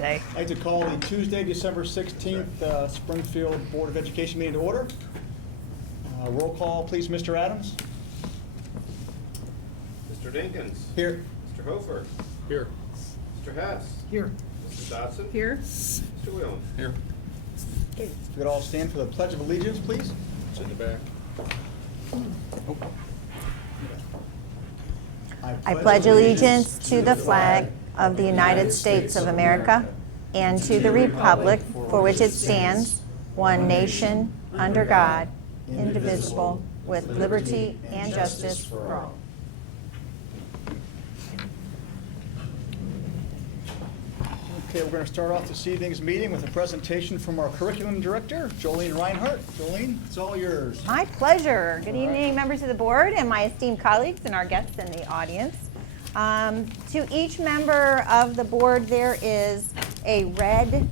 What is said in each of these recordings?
say. I'd like to call the Tuesday, December 16th Springfield Board of Education meeting to order. Roll call, please, Mr. Adams. Mr. Dinkins. Here. Mr. Hofer. Here. Mr. Hess. Here. Mrs. Dodson. Here. Mr. Whelan. Here. Okay, if we could all stand for the Pledge of Allegiance, please. It's in the back. I pledge allegiance to the flag of the United States of America and to the republic for which it stands, one nation, under God, indivisible, with liberty and justice for all. Okay, we're going to start off this evening's meeting with a presentation from our curriculum director, Jolene Reinhardt. Jolene, it's all yours. My pleasure. Good evening, members of the board and my esteemed colleagues and our guests in the audience. To each member of the board, there is a red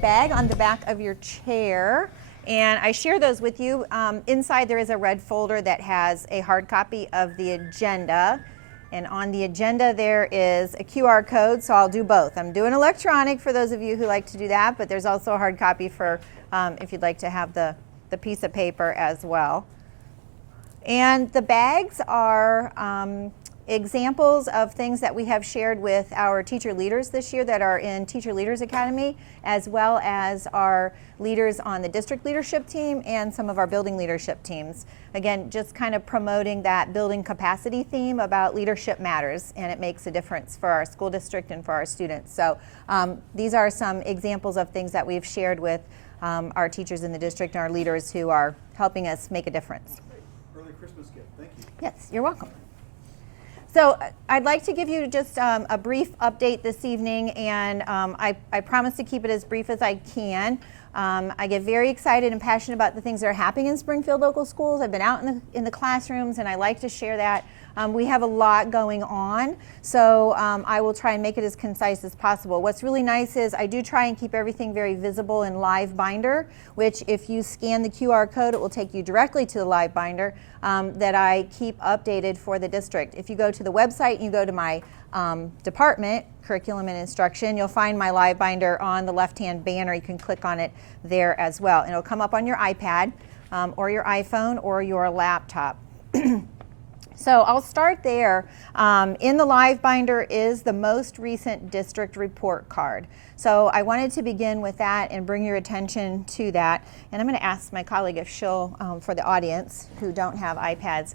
bag on the back of your chair, and I share those with you. Inside there is a red folder that has a hard copy of the agenda, and on the agenda there is a QR code, so I'll do both. I'm doing electronic for those of you who like to do that, but there's also a hard copy for if you'd like to have the piece of paper as well. And the bags are examples of things that we have shared with our teacher leaders this year that are in Teacher Leaders Academy, as well as our leaders on the district leadership team and some of our building leadership teams. Again, just kind of promoting that building capacity theme about leadership matters, and it makes a difference for our school district and for our students. So these are some examples of things that we've shared with our teachers in the district and our leaders who are helping us make a difference. Early Christmas gift, thank you. Yes, you're welcome. So I'd like to give you just a brief update this evening, and I promise to keep it as brief as I can. I get very excited and passionate about the things that are happening in Springfield local schools. I've been out in the classrooms, and I like to share that. We have a lot going on, so I will try and make it as concise as possible. What's really nice is I do try and keep everything very visible in Live Binder, which if you scan the QR code, it will take you directly to the Live Binder that I keep updated for the district. If you go to the website and you go to my department, Curriculum and Instruction, you'll find my Live Binder on the left-hand banner. You can click on it there as well. And it'll come up on your iPad or your iPhone or your laptop. So I'll start there. In the Live Binder is the most recent district report card. So I wanted to begin with that and bring your attention to that. And I'm going to ask my colleague if she'll, for the audience who don't have iPads,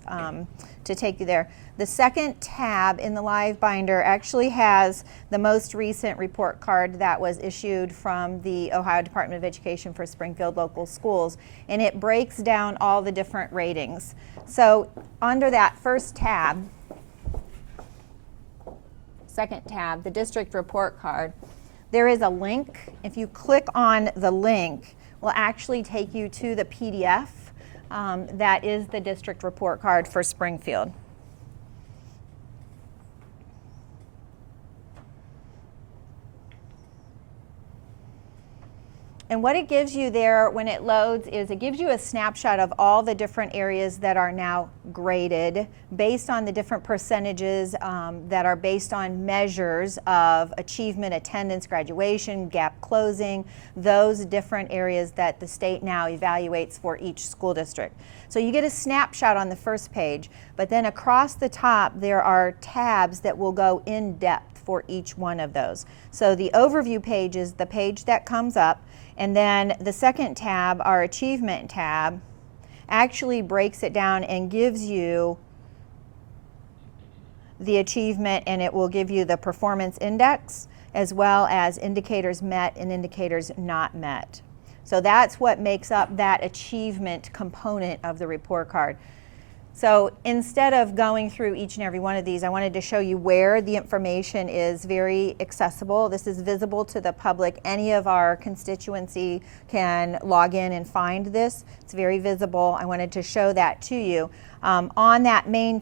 to take you there. The second tab in the Live Binder actually has the most recent report card that was issued from the Ohio Department of Education for Springfield local schools, and it breaks down all the different ratings. So under that first tab, second tab, the district report card, there is a link. If you click on the link, it will actually take you to the PDF that is the district report card for Springfield. And what it gives you there when it loads is it gives you a snapshot of all the different areas that are now graded based on the different percentages that are based on measures of achievement, attendance, graduation, gap closing, those different areas that the state now evaluates for each school district. So you get a snapshot on the first page, but then across the top there are tabs that will go in depth for each one of those. So the overview page is the page that comes up. And then the second tab, our achievement tab, actually breaks it down and gives you the achievement, and it will give you the performance index as well as indicators met and indicators not met. So that's what makes up that achievement component of the report card. So instead of going through each and every one of these, I wanted to show you where the information is very accessible. This is visible to the public. Any of our constituency can log in and find this. It's very visible. I wanted to show that to you. On the main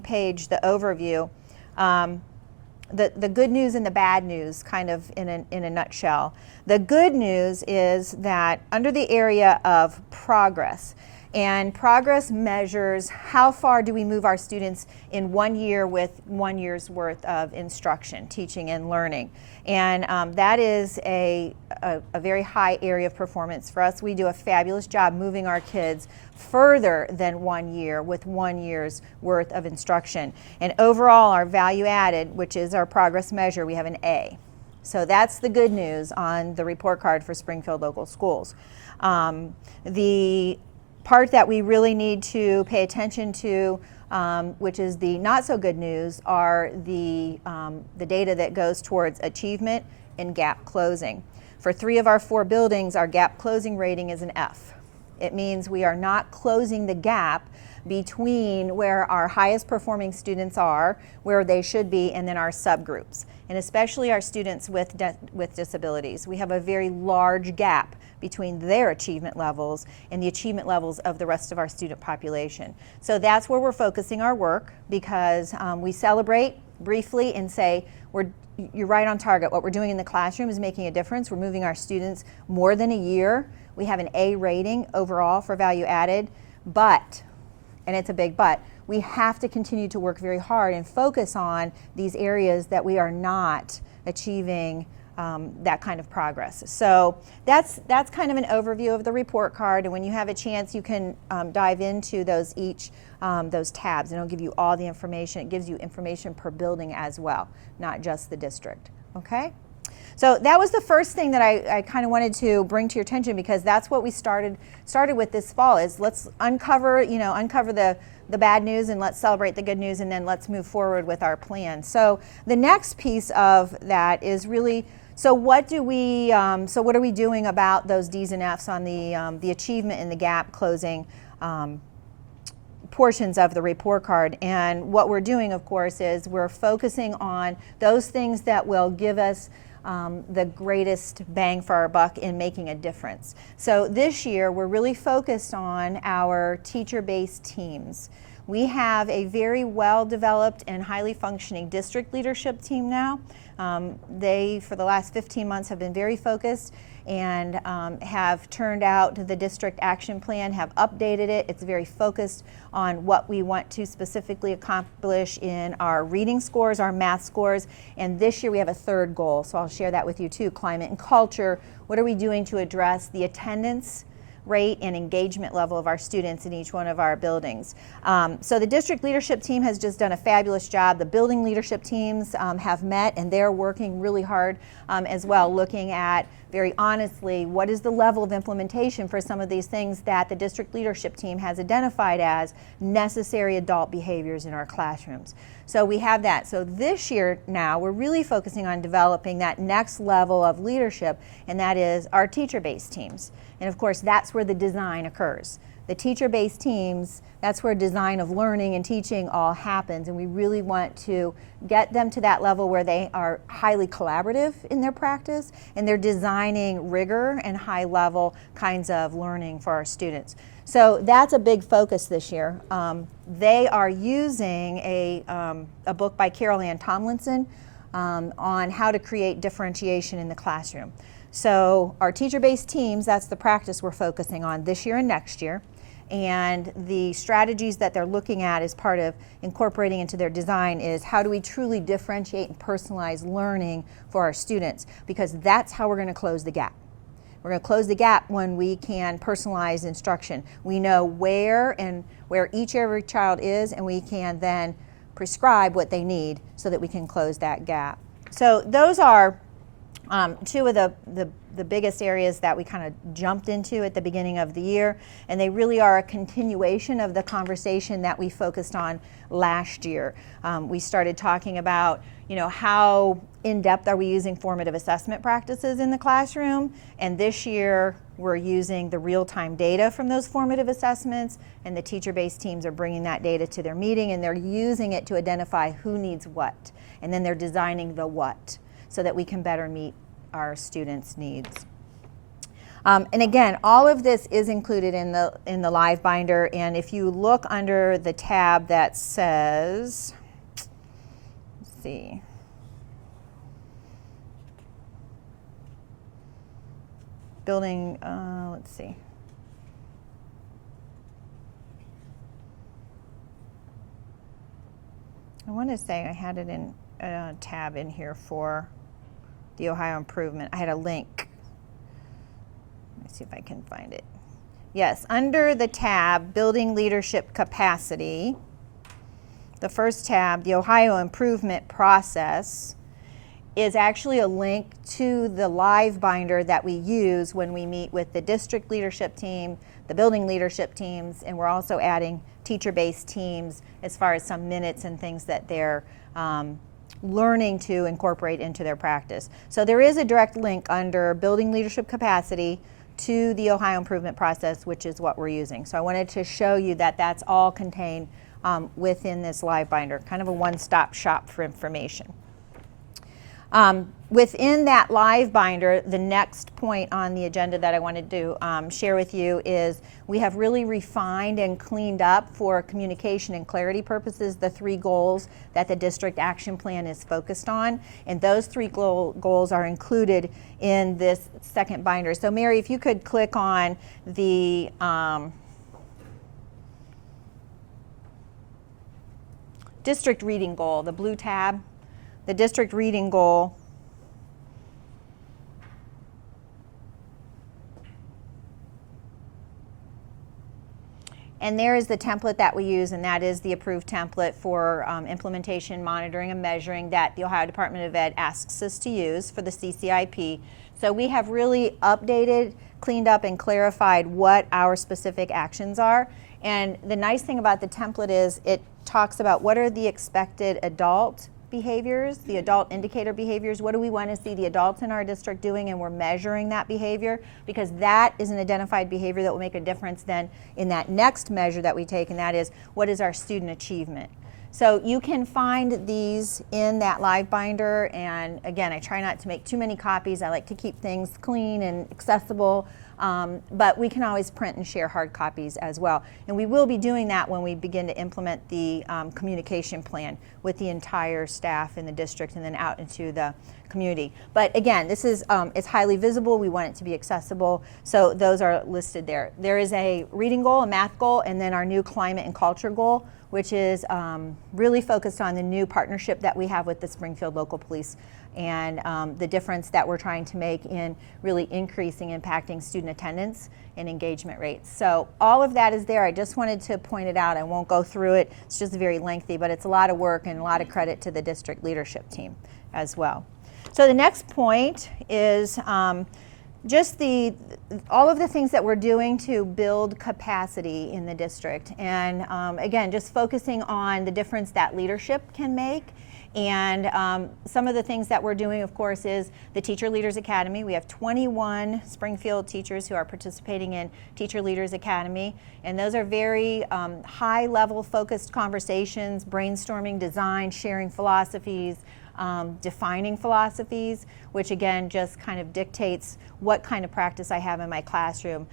page, the overview, the good news and the bad news, kind of in a nutshell. The good news is that under the area of progress, And progress measures how far do we move our students in 1 year with 1 year's worth of instruction, teaching, and learning. And that is a very high area of performance for us. We do a fabulous job moving our kids further than 1 year with 1 year's worth of instruction. And overall, our value added, which is our progress measure, we have an A. So that's the good news on the report card for Springfield Local Schools. The part that we really need to pay attention to, which is the not so good news, are the data that goes towards achievement and gap closing. For 3 of our 4 buildings, our gap closing rating is an F. It means we are not closing the gap between where our highest performing students are, where they should be, and then our subgroups, and especially our students with disabilities. We have a very large gap between their achievement levels and the achievement levels of the rest of our student population. So that's where we're focusing our work, because we celebrate briefly and say, you're right on target. What we're doing in the classroom is making a difference. We're moving our students more than a year. We have an A rating overall for value added, but, and it's a big but, we have to continue to work very hard and focus on these areas that we are not achieving that kind of progress. So that's kind of an overview of the report card, and when you have a chance, you can dive into those tabs, and it'll give you all the information. It gives you information per building as well, not just the district. Okay? So that was the first thing that I kind of wanted to bring to your attention, because that's what we started with this fall, is let's uncover the bad news, and let's celebrate the good news, and then let's move forward with our plan. So the next piece of that is really, so what are we doing about those D's and F's on the achievement and the gap closing portions of the report card? And what we're doing, of course, is we're focusing on those things that will give us the greatest bang for our buck in making a difference. So this year, we're really focused on our teacher-based teams. We have a very well-developed and highly functioning district leadership team now. They, for the last 15 months, have been very focused and have turned out the district action plan, have updated it. It's very focused on what we want to specifically accomplish in our reading scores, our math scores, and this year we have a third goal, so I'll share that with you too, climate and culture. What are we doing to address the attendance rate and engagement level of our students in each one of our buildings? So the district leadership team has just done a fabulous job. The building leadership teams have met, and they're working really hard as well, looking at, very honestly, what is the level of implementation for some of these things that the district leadership team has identified as necessary adult behaviors in our classrooms. So we have that. So this year now, we're really focusing on developing that next level of leadership, and that is our teacher-based teams. And of course, that's where the design occurs. The teacher-based teams, that's where design of learning and teaching all happens, and we really want to get them to that level where they are highly collaborative in their practice, and they're designing rigor and high-level kinds of learning for our students. So that's a big focus this year. They are using a book by Carol Ann Tomlinson on how to create differentiation in the classroom. So our teacher-based teams, that's the practice we're focusing on this year and next year. And the strategies that they're looking at as part of incorporating into their design is, how do we truly differentiate and personalize learning for our students? Because that's how we're going to close the gap. We're going to close the gap when we can personalize instruction. We know where every child is, and we can then prescribe what they need so that we can close that gap. So those are two of the biggest areas that we kind of jumped into at the beginning of the year, and they really are a continuation of the conversation that we focused on last year. We started talking about, how in-depth are we using formative assessment practices in the classroom, and this year we're using the real-time data from those formative assessments, and the teacher-based teams are bringing that data to their meeting, and they're using it to identify who needs what, and then they're designing the what, so that we can better meet our students' needs. And again, all of this is included in the live binder, and if you look under the tab that says, let's see, building, let's see. I want to say I had it in a tab in here for the Ohio Improvement. I had a link. Let me see if I can find it. Yes, under the tab, Building Leadership Capacity, the first tab, the Ohio Improvement Process, is actually a link to the live binder that we use when we meet with the district leadership team, the building leadership teams, and we're also adding teacher-based teams as far as some minutes and things that they're learning to incorporate into their practice. So there is a direct link under Building Leadership Capacity to the Ohio Improvement Process, which is what we're using. So I wanted to show you that that's all contained within this live binder, kind of a one-stop shop for information. Within that live binder, the next point on the agenda that I wanted to share with you is we have really refined and cleaned up for communication and clarity purposes the 3 goals that the district action plan is focused on. And those 3 goals are included in this second binder. So Mary, if you could click on the district reading goal, the blue tab, the district reading goal. And there is the template that we use, and that is the approved template for implementation, monitoring, and measuring that the Ohio Department of Ed asks us to use for the CCIP. So we have really updated, cleaned up, and clarified what our specific actions are. And the nice thing about the template is it talks about what are the expected adult behaviors, the adult indicator behaviors. What do we want to see the adults in our district doing, and we're measuring that behavior, because that is an identified behavior that will make a difference then in that next measure that we take, and that is what is our student achievement. So you can find these in that live binder, and again, I try not to make too many copies. I like to keep things clean and accessible. But we can always print and share hard copies as well. And we will be doing that when we begin to implement the communication plan with the entire staff in the district and then out into the community. But again, this is it's highly visible. We want it to be accessible. So those are listed there. There is a reading goal, a math goal, and then our new climate and culture goal, which is really focused on the new partnership that we have with the Springfield Local Police and the difference that we're trying to make in really increasing, impacting student attendance and engagement rates. So all of that is there. I just wanted to point it out. I won't go through it. It's just very lengthy, but it's a lot of work and a lot of credit to the district leadership team as well. So the next point is just all of the things that we're doing to build capacity in the district. And again, just focusing on the difference that leadership can make. And some of the things that we're doing, of course, is the Teacher Leaders Academy. We have 21 Springfield teachers who are participating in Teacher Leaders Academy. And those are very high-level focused conversations, brainstorming, design, sharing philosophies, defining philosophies, which again just kind of dictates what kind of practice I have in my classroom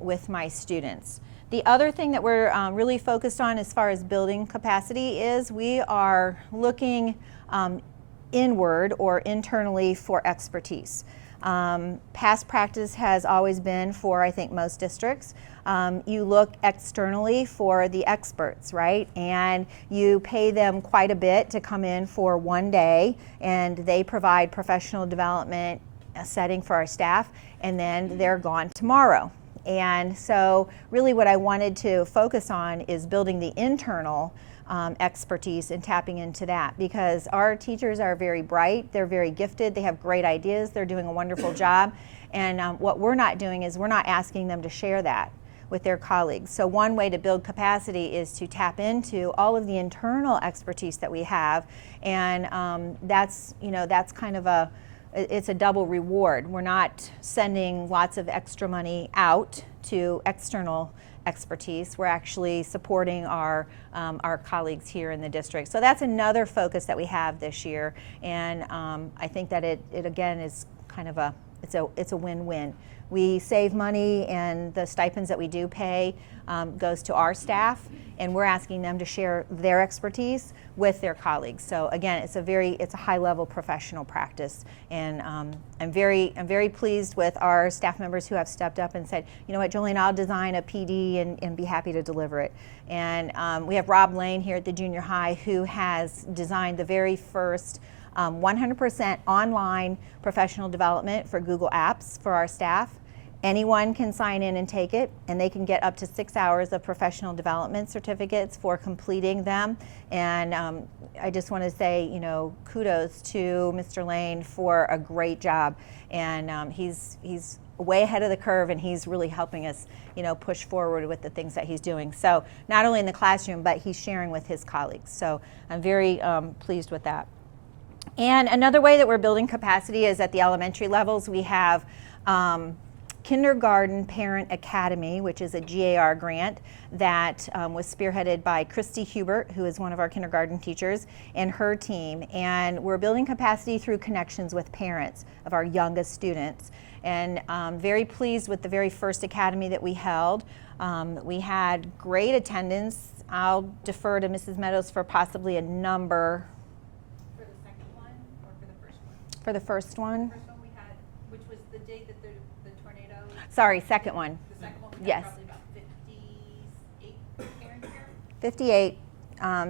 with my students. The other thing that we're really focused on as far as building capacity is we are looking inward or internally for expertise. Past practice has always been for, I think, most districts. You look externally for the experts, right? And you pay them quite a bit to come in for one day, and they provide professional development, a setting for our staff, and then they're gone tomorrow. And so really what I wanted to focus on is building the internal expertise and tapping into that, because our teachers are very bright, they're very gifted, they have great ideas, they're doing a wonderful job. And what we're not doing is we're not asking them to share that with their colleagues. So one way to build capacity is to tap into all of the internal expertise that we have, and that's kind of it's a double reward. We're not sending lots of extra money out to external expertise. We're actually supporting our colleagues here in the district. So that's another focus that we have this year, and I think that it again is kind of it's a win-win. We save money, and the stipends that we do pay goes to our staff, and we're asking them to share their expertise with their colleagues. So again, it's a high-level professional practice, and I'm very pleased with our staff members who have stepped up and said, you know what, Jolene, I'll design a PD and be happy to deliver it. And we have Rob Lane here at the junior high, who has designed the very first 100% online professional development for Google Apps for our staff. Anyone can sign in and take it, and they can get up to 6 hours of professional development certificates for completing them. And I just want to say, you know, kudos to Mr. Lane for a great job. And he's way ahead of the curve, and he's really helping us, you know, push forward with the things that he's doing. So not only in the classroom, but he's sharing with his colleagues. So I'm very pleased with that. And another way that we're building capacity is at the elementary levels. We have Kindergarten Parent Academy, which is a GAR grant that was spearheaded by Christy Hubert, who is one of our kindergarten teachers, and her team. And we're building capacity through connections with parents of our youngest students. And very pleased with the very first academy that we held. We had great attendance. I'll defer to Mrs. Meadows for possibly a number. For the second one or for the first one? For the first one? The first one we had, which was the day that the tornado. Sorry, second one. The second one we had Yes. probably about 58 parents here. 58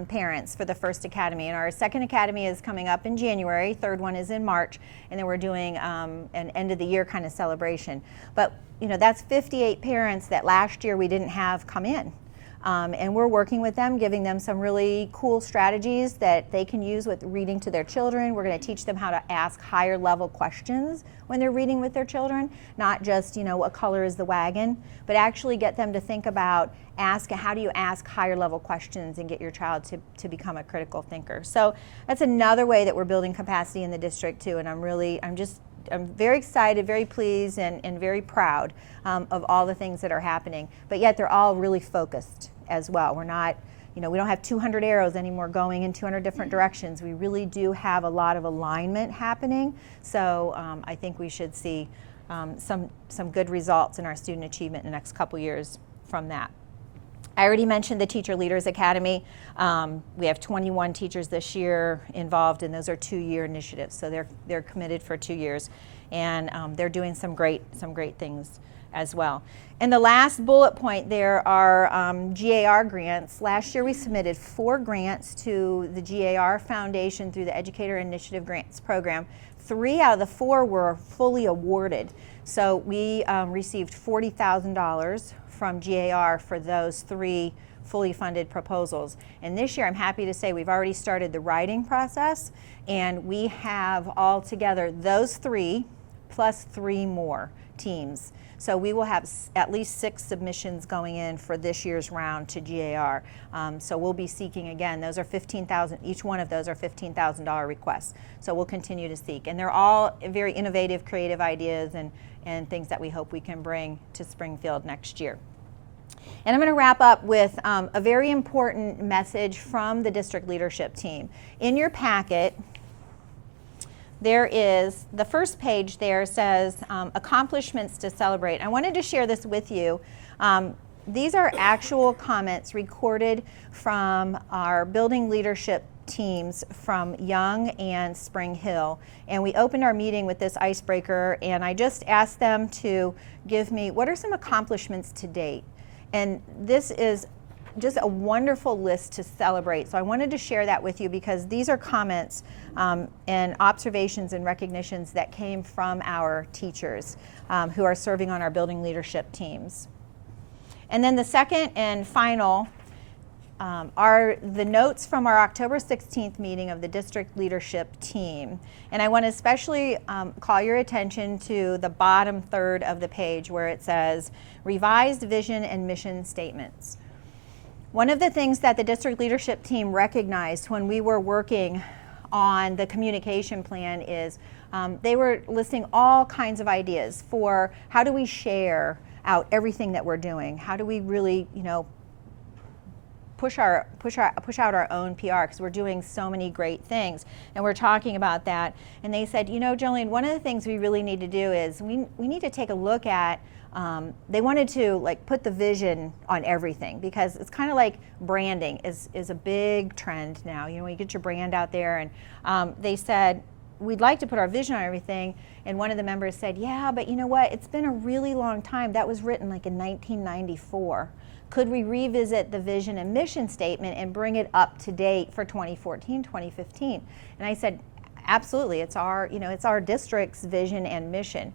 parents for the first academy, and our second academy is coming up in January. Third one is in March, and then we're doing an end of the year kind of celebration. But you know, that's 58 parents that last year we didn't have come in. And we're working with them, giving them some really cool strategies that they can use with reading to their children. We're going to teach them how to ask higher level questions when they're reading with their children, not just, you know, what color is the wagon, but actually get them to think about how do you ask higher level questions and get your child to become a critical thinker. So that's another way that we're building capacity in the district too, and I'm very excited, very pleased, and very proud of all the things that are happening. But yet they're all really focused as well. We're not, you know, we don't have 200 arrows anymore going in 200 different directions. We really do have a lot of alignment happening. So I think we should see some good results in our student achievement in the next couple years from that. I already mentioned the Teacher Leaders Academy. We have 21 teachers this year involved, and those are 2-year initiatives. So they're committed for 2 years, and they're doing some great things as well. And the last bullet point there are GAR grants. Last year we submitted 4 grants to the GAR Foundation through the Educator Initiative Grants Program. 3 out of the 4 were fully awarded. So we received $40,000 from GAR for those 3 fully funded proposals. And this year I'm happy to say we've already started the writing process, and we have all together those 3 plus 3 more teams. So we will have at least 6 submissions going in for this year's round to GAR. So we'll be seeking again. Those are $15,000. Each one of those are $15,000 requests. So we'll continue to seek, and they're all very innovative, creative ideas and things that we hope we can bring to Springfield next year. And I'm going to wrap up with a very important message from the district leadership team. In your packet, there is, the first page there says accomplishments to celebrate. I wanted to share this with you. These are actual comments recorded from our building leadership teams from Young and Spring Hill. And we opened our meeting with this icebreaker, and I just asked them to give me, what are some accomplishments to date? And this is just a wonderful list to celebrate. So I wanted to share that with you because these are comments and observations and recognitions that came from our teachers who are serving on our building leadership teams. And then the second and final are the notes from our October 16th meeting of the district leadership team. And I want to especially call your attention to the bottom third of the page where it says revised vision and mission statements. One of the things that the district leadership team recognized when we were working on the communication plan is they were listing all kinds of ideas for how do we share out everything that we're doing? How do we really, push out our own PR because we're doing so many great things, and we're talking about that. And they said, you know, Jolene, one of the things we really need to do is we need to take a look at. They wanted to like put the vision on everything because it's kind of like branding is a big trend now. You know, when you get your brand out there, and they said we'd like to put our vision on everything. And one of the members said, yeah, but you know what? It's been a really long time. That was written like in 1994. Could we revisit the vision and mission statement and bring it up to date for 2014, 2015? And I said, absolutely. It's our, you know, it's our district's vision and mission.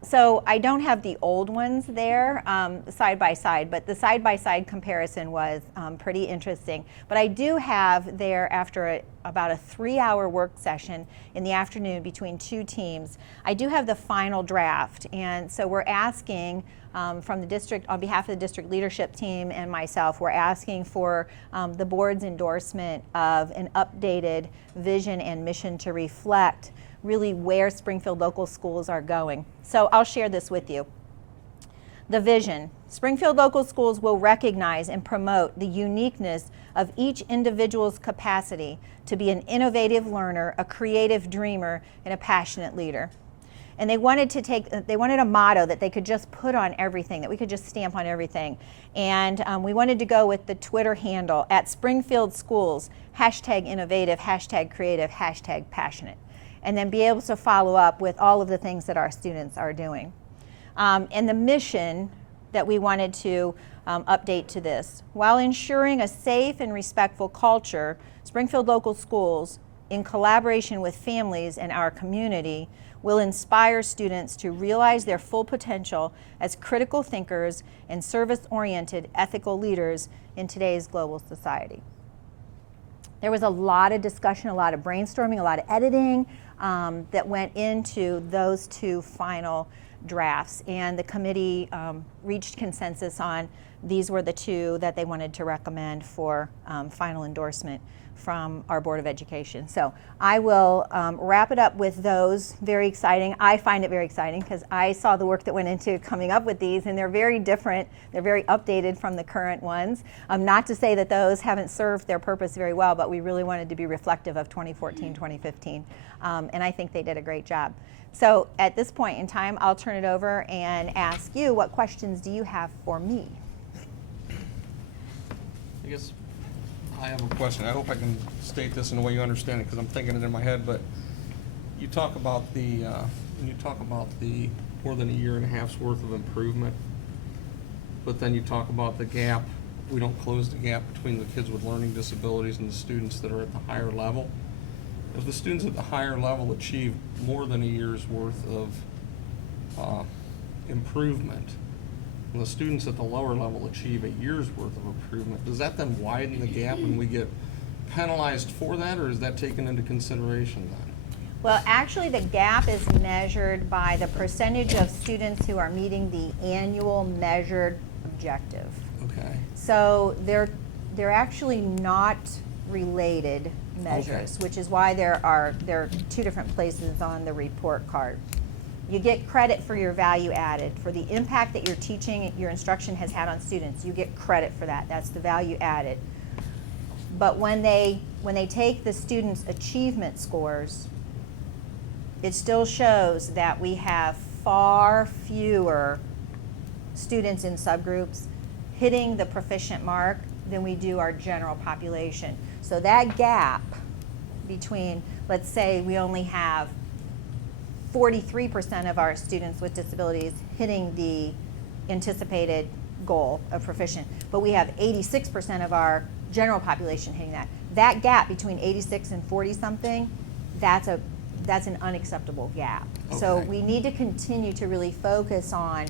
So I don't have the old ones there side by side, but the side by side comparison was pretty interesting. But I do have there, after about a 3-hour work session in the afternoon between 2 teams, I do have the final draft. And so we're asking from the district, on behalf of the district leadership team and myself, we're asking for the board's endorsement of an updated vision and mission to reflect really where Springfield local schools are going. So I'll share this with you. The vision: Springfield local schools will recognize and promote the uniqueness of each individual's capacity to be an innovative learner, a creative dreamer, and a passionate leader. And they wanted a motto that they could just put on everything, that we could just stamp on everything. And we wanted to go with the Twitter handle at Springfield Schools, #innovative, #creative, #passionate. And then be able to follow up with all of the things that our students are doing. And the mission that we wanted to update to this: while ensuring a safe and respectful culture, Springfield local schools, in collaboration with families and our community, will inspire students to realize their full potential as critical thinkers and service-oriented ethical leaders in today's global society. There was a lot of discussion, a lot of brainstorming, a lot of editing that went into those 2 final drafts, and the committee reached consensus on these were the 2 that they wanted to recommend for final endorsement from our Board of Education. So I will wrap it up with those. Very exciting. I find it very exciting because I saw the work that went into coming up with these, and they're very different. They're very updated from the current ones. Not to say that those haven't served their purpose very well, but we really wanted to be reflective of 2014, 2015, and I think they did a great job. So at this point in time, I'll turn it over and ask you, what questions do you have for me? I guess I have a question. I hope I can state this in a way you understand it, because I'm thinking it in my head. But you talk about the more than a year and a half's worth of improvement, but then you talk about the gap. We don't close the gap between the kids with learning disabilities and the students that are at the higher level. If the students at the higher level achieve more than a year's worth of improvement, and the students at the lower level achieve a year's worth of improvement, does that then widen the gap and we get penalized for that, or is that taken into consideration then? Well, actually, the gap is measured by the percentage of students who are meeting the annual measured objective. Okay. So they're actually not related measures, Okay. which is why there are 2 different places on the report card. You get credit for your value added, for the impact that your teaching, your instruction has had on students. You get credit for that. That's the value added. But when they take the students' achievement scores, it still shows that we have far fewer students in subgroups hitting the proficient mark than we do our general population. So that gap between, let's say we only have 43% of our students with disabilities hitting the anticipated goal of proficient, but we have 86% of our general population hitting that. That gap between 86 and 40 something, that's an unacceptable gap. So Okay. we need to continue to really focus on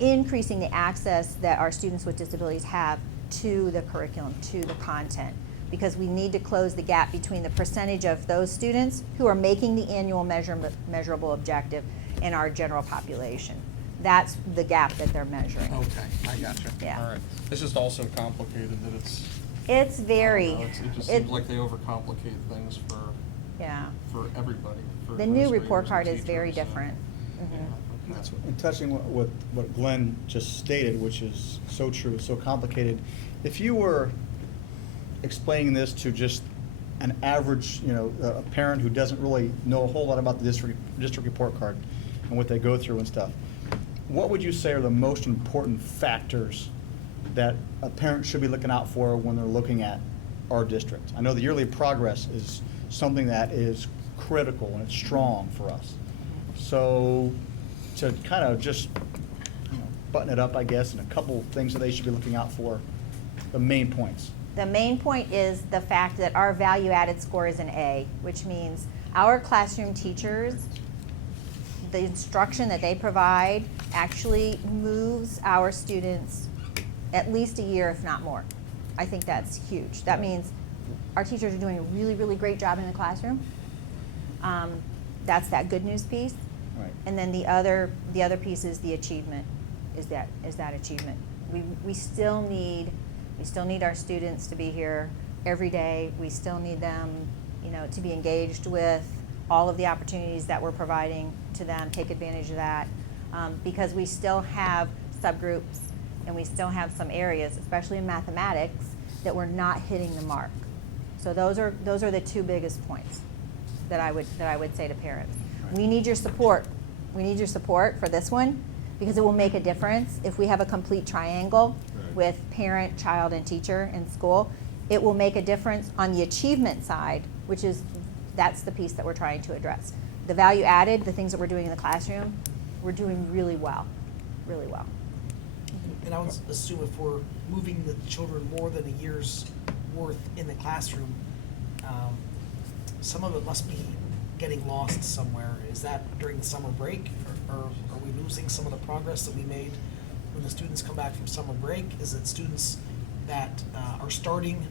increasing the access that our students with disabilities have to the curriculum, to the content, because we need to close the gap between the percentage of those students who are making the annual measurable objective and our general population. That's the gap that they're measuring. Okay, I gotcha. Yeah. All right. It's just also complicated that it's. It's I very. don't know, it just it- seems like they overcomplicate things for Yeah. everybody. For The new report administrators card and is very teachers, different. Yeah, Mhm. In touching what Glenn just stated, which is so true, so complicated, if you were explaining this to just an average, a parent who doesn't really know a whole lot about the district report card and what they go through and stuff, what would you say are the most important factors that a parent should be looking out for when they're looking at our district? I know the yearly progress is something that is critical and it's strong for us. So to kind of just button it up, I guess, and a couple things that they should be looking out for, the main points. The main point is the fact that our value-added score is an A, which means our classroom teachers, the instruction that they provide actually moves our students at least a year, if not more. I think that's huge. That means our teachers are doing a really, really great job in the classroom. That's that good news piece. Right. And then the other piece is the achievement, is that achievement. We still need our students to be here every day. We still need them, to be engaged with all of the opportunities that we're providing to them, take advantage of that, because we still have subgroups and we still have some areas, especially in mathematics, that we're not hitting the mark. So those are the two biggest points that I would say to parents. Right. We need your support. We need your support for this one because it will make a difference if we have a complete triangle with parent, child, and teacher in school. It will make a difference on the achievement side, that's the piece that we're trying to address. The value added, the things that we're doing in the classroom, we're doing really well, really well. And I would assume if we're moving the children more than a year's worth in the classroom, some of it must be getting lost somewhere. Is that during the summer break, or are we losing some of the progress that we made when the students come back from summer break? Is it students that are starting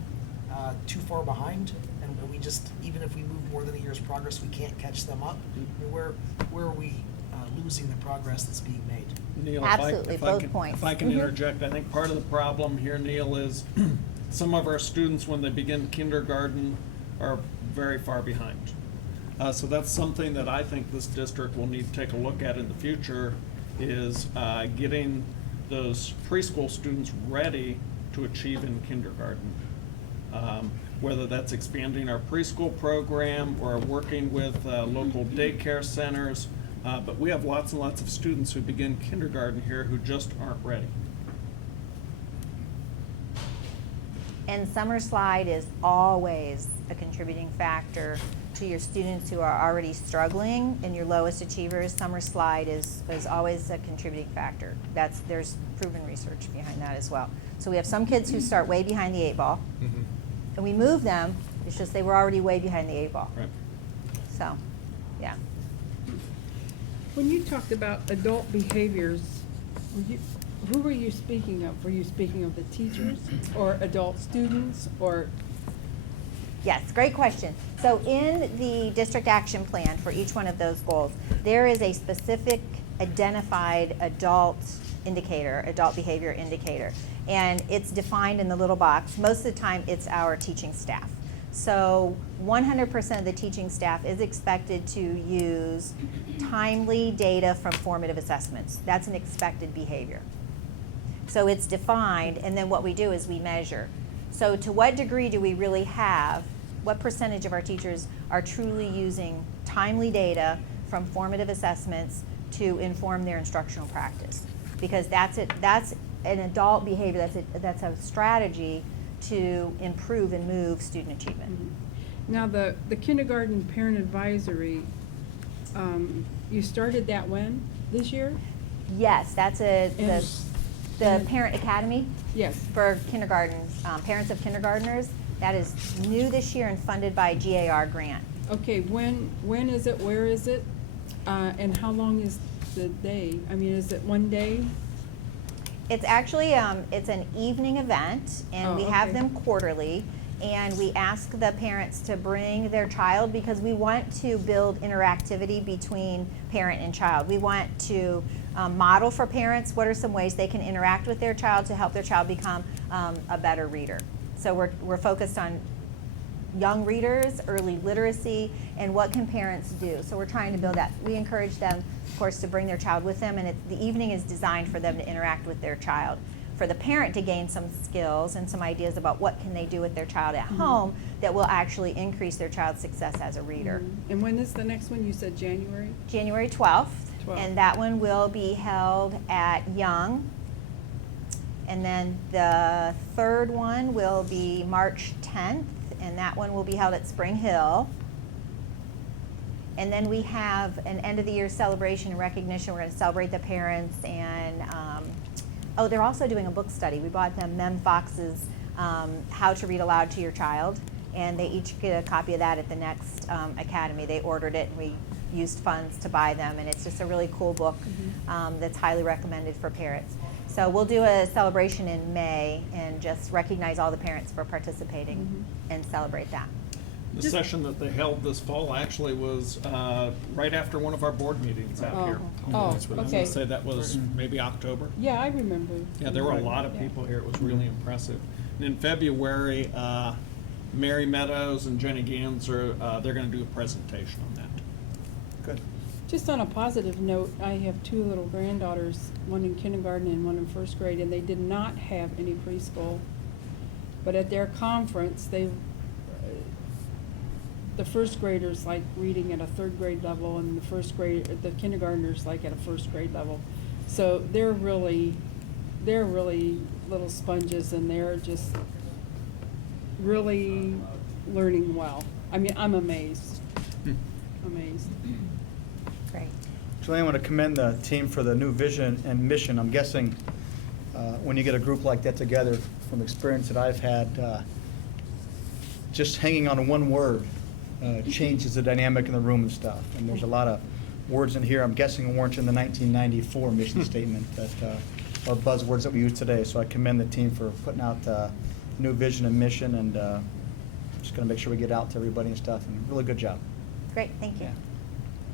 too far behind, and we just, even if we move more than a year's progress, we can't catch them up? I mean, where are we losing the progress that's being made? Neil, Absolutely, both points. If I can interject, I think part of the problem here, Neil, is some of our students, when they begin kindergarten, are very far behind. So that's something that I think this district will need to take a look at in the future, is getting those preschool students ready to achieve in kindergarten. Whether that's expanding our preschool program or working with local daycare centers. But we have lots and lots of students who begin kindergarten here who just aren't ready. And summer slide is always a contributing factor to your students who are already struggling and your lowest achievers. Summer slide is always a contributing factor. There's proven research behind that as well. So we have some kids who start way behind the 8 ball, and we move them, it's just they were already way behind the 8 ball. Right. So, yeah. When you talked about adult behaviors, who were you speaking of? Were you speaking of the teachers or adult students or? Yes, great question. So in the district action plan for each one of those goals, there is a specific identified adult behavior indicator. And it's defined in the little box. Most of the time, it's our teaching staff. So 100% of the teaching staff is expected to use timely data from formative assessments. That's an expected behavior. So it's defined, and then what we do is we measure. So to what degree do we really have, what percentage of our teachers are truly using timely data from formative assessments to inform their instructional practice? Because that's an adult behavior, that's a strategy to improve and move student achievement. Now the kindergarten parent advisory, you started that when? This year? Yes, that's the Parent Academy Yes. for kindergarten, parents of kindergartners. That is new this year and funded by GAR grant. Okay, when is it, where is it, and how long is the day? I mean, is it one day? It's actually, it's an evening event, and Oh, we have okay. them quarterly, and we ask the parents to bring their child because we want to build interactivity between parent and child. We want to model for parents what are some ways they can interact with their child to help their child become a better reader. So we're focused on young readers, early literacy, and what can parents do. So we're trying to build that. We encourage them, of course, to bring their child with them, and the evening is designed for them to interact with their child. For the parent to gain some skills and some ideas about what can they do with their child at home that will actually increase their child's success as a reader. And when is the next one? You said January? January 12th, 12th. and that one will be held at Young. And then the third one will be March 10th, and that one will be held at Spring Hill. And then we have an end of the year celebration and recognition. We're going to celebrate the parents, and oh, they're also doing a book study. We bought them Mem Fox's How to Read Aloud to Your Child, and they each get a copy of that at the next academy. They ordered it, and we used funds to buy them, and it's just a really cool book that's highly recommended for parents. So we'll do a celebration in May and just recognize all the parents for participating and celebrate that. The session that they held this fall actually was right after one of our board meetings out here. Oh, I'm gonna okay. say that was maybe October. Yeah, I remember. Yeah, there were a lot of Yeah. people here. It was really impressive. And in February, Mary Meadows and Jenny Gans they're gonna do a presentation on that. Good. Just on a positive note, I have two little granddaughters, one in kindergarten and one in first grade, and they did not have any preschool. But at their conference, the first graders like reading at a third grade level, and the kindergartners like at a first grade level. So they're really little sponges, and they're just really learning well. I mean, I'm amazed. Amazed. Great. Julianne, I want to commend the team for the new vision and mission. I'm guessing when you get a group like that together, from experience that I've had, just hanging on one word changes the dynamic in the room and stuff. And there's a lot of words in here, I'm guessing weren't in the 1994 mission statement that are buzzwords that we use today. So I commend the team for putting out new vision and mission, and just going to make sure we get out to everybody and stuff. And really good job. Great, thank you. Yeah.